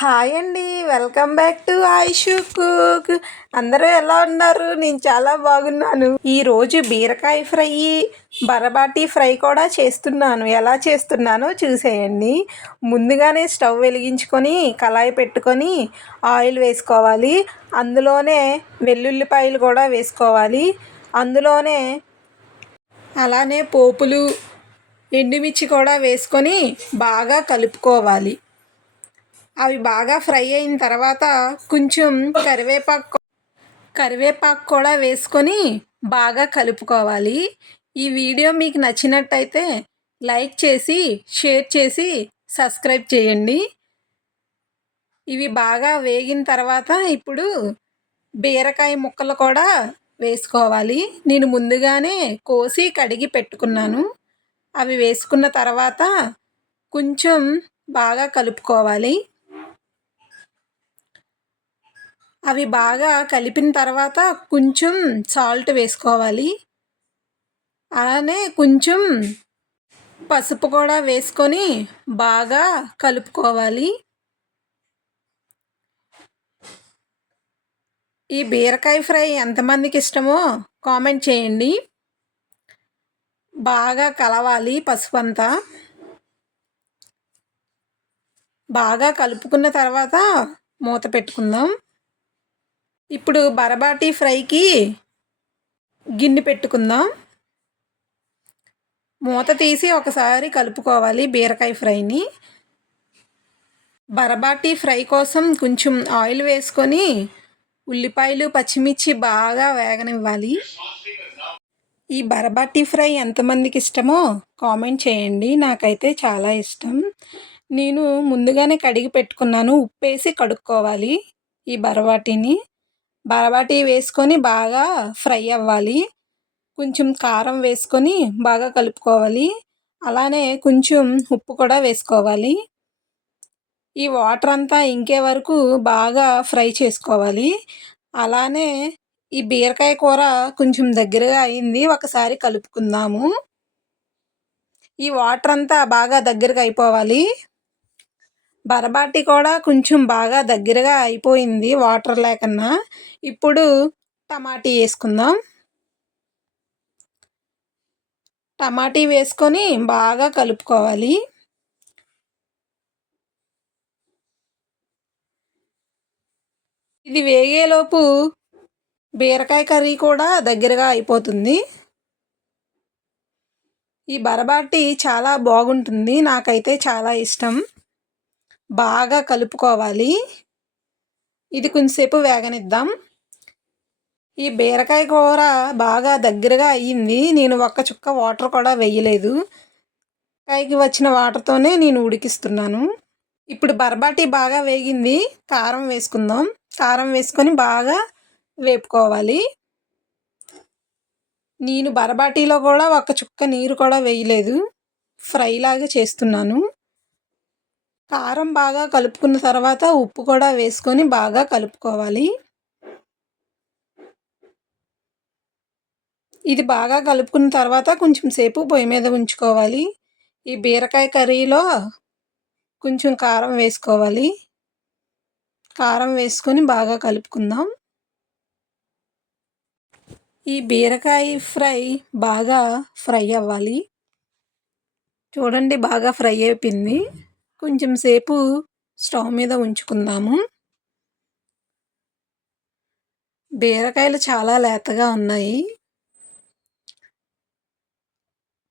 Hi అండి. Welcome back to Ayishu cook. అందరూ ఎలా ఉన్నారు? నేను చాలా బాగున్నాను. ఈరోజు బీరకాయ ఫ్రై, బరబాటీ ఫ్రై కూడా చేస్తున్నాను. ఎలా చేస్తున్నానో చూసేయండి. ముందుగానే స్టవ్ వెలిగించుకొని కళాయి పెట్టుకొని ఆయిల్ వేసుకోవాలి. అందులోనే వెల్లుల్లిపాయలు కూడా వేసుకోవాలి. అందులోనే అలానే పోపులు, ఎండుమిర్చి కూడా వేసుకొని బాగా కలుపుకోవాలి. అవి బాగా ఫ్రై అయిన తర్వాత కొంచెం కరివేపాకు కూడా వేసుకొని బాగా కలుపుకోవాలి. ఈ వీడియో మీకు నచ్చినట్టయితే లైక్ చేసి, షేర్ చేసి, సబ్స్క్రైబ్ చేయండి. ఇవి బాగా వేగిన తర్వాత ఇప్పుడు బీరకాయ ముక్కలు కూడా వేసుకోవాలి. నేను ముందుగానే కోసి కడిగి పెట్టుకున్నాను. అవి వేసుకున్న తర్వాత కొంచెం బాగా కలుపుకోవాలి. అవి బాగా కలిపిన తర్వాత కొంచెం సాల్ట్ వేసుకోవాలి. అలానే కొంచెం పసుపు కూడా వేసుకొని బాగా కలుపుకోవాలి. ఈ బీరకాయ ఫ్రై ఎంతమందికి ఇష్టమో కామెంట్ చేయండి. బాగా కలవాలి. పసుపు అంతా బాగా కలుపుకున్న తర్వాత మూత పెట్టుకుందాం. ఇప్పుడు బరబాటీ ఫ్రైకి గిన్నె పెట్టుకుందాం. మూత తీసి ఒకసారి కలుపుకోవాలి బీరకాయ ఫ్రైని. బరబాటీ ఫ్రై కోసం కొంచెం ఆయిల్ వేసుకొని ఉల్లిపాయలు, పచ్చిమిర్చి బాగా వేగనివ్వాలి. ఈ బరబాటీ ఫ్రై ఎంతమందికి ఇష్టమో కామెంట్ చేయండి. నాకైతే చాలా ఇష్టం. నేను ముందుగానే కడిగి పెట్టుకున్నాను. ఉప్పేసి కడుక్కోవాలి ఈ బరబాటీ వేసుకొని బాగా ఫ్రై అవ్వాలి. కొంచెం కారం వేసుకొని బాగా కలుపుకోవాలి. అలానే కొంచెం ఉప్పు కూడా వేసుకోవాలి. ఈ వాటర్ అంతా ఇంకే వరకు బాగా ఫ్రై చేసుకోవాలి. అలానే ఈ బీరకాయ కూర కొంచెం దగ్గరగా అయింది. ఒకసారి కలుపుకుందాము. ఈ వాటర్ అంతా బాగా దగ్గరగా అయిపోవాలి. బరబాటీ కూడా కొంచెం బాగా దగ్గరగా అయిపోయింది వాటర్ లేకన్నా. ఇప్పుడు టమాటీ వేసుకుందాం. టమాటీ వేసుకొని బాగా కలుపుకోవాలి. ఇది వేగేలోపు బీరకాయ కర్రీ కూడా దగ్గరగా అయిపోతుంది. ఈ బరబాటీ చాలా బాగుంటుంది. నాకైతే చాలా ఇష్టం. బాగా కలుపుకోవాలి. ఇది కొంచెంసేపు వేగనిద్దాం. ఈ బీరకాయ కూర బాగా దగ్గరగా అయ్యింది. నేను ఒక్క చుక్క వాటర్ కూడా వేయలేదు. కాయకి వచ్చిన వాటర్తోనే నేను ఉడికిస్తున్నాను. ఇప్పుడు బరబాటీ బాగా వేగింది. కారం వేసుకుందాం. కారం వేసుకొని బాగా వేపుకోవాలి. నేను బరబాటీలో కూడా ఒక్క చుక్క నీరు కూడా వేయలేదు. ఫ్రై లాగా చేస్తున్నాను. కారం బాగా కలుపుకున్న తర్వాత ఉప్పు కూడా వేసుకొని బాగా కలుపుకోవాలి. ఇది బాగా కలుపుకున్న తర్వాత కొంచెం సేపు పొయ్యి మీద ఉంచుకోవాలి. ఈ బీరకాయ కర్రీలో కొంచెం కారం వేసుకోవాలి. కారం వేసుకొని బాగా కలుపుకుందాం. ఈ బీరకాయ ఫ్రై బాగా ఫ్రై అవ్వాలి. చూడండి బాగా ఫ్రై అయిపోయింది. కొంచెం సేపు స్టవ్ మీద ఉంచుకుందాము. బీరకాయలు చాలా లేతగా ఉన్నాయి.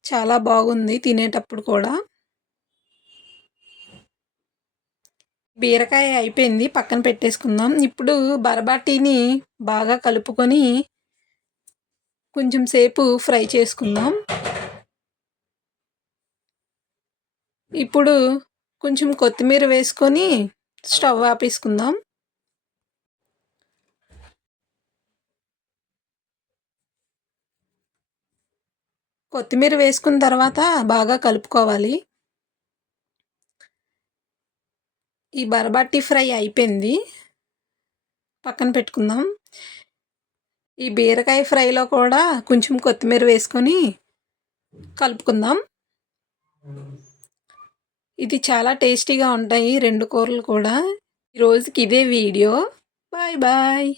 చాలా బాగుంది తినేటప్పుడు కూడా. బీరకాయ అయిపోయింది. పక్కన పెట్టేసుకుందాం. ఇప్పుడు బరబాటీని బాగా కలుపుకొని కొంచెం సేపు ఫ్రై చేసుకుందాం. ఇప్పుడు కొంచెం కొత్తిమీర వేసుకొని స్టవ్ ఆపేసుకుందాం. కొత్తిమీర వేసుకున్న తర్వాత బాగా కలుపుకోవాలి. ఈ బరబాటీ ఫ్రై అయిపోయింది. పక్కన పెట్టుకుందాం. ఈ బీరకాయ ఫ్రైలో కూడా కొంచెం కొత్తిమీర వేసుకొని కలుపుకుందాం. ఇది చాలా టేస్టీగా ఉంటాయి రెండు కూరలు కూడా. ఈ రోజుకి ఇదే వీడియో. Bye bye.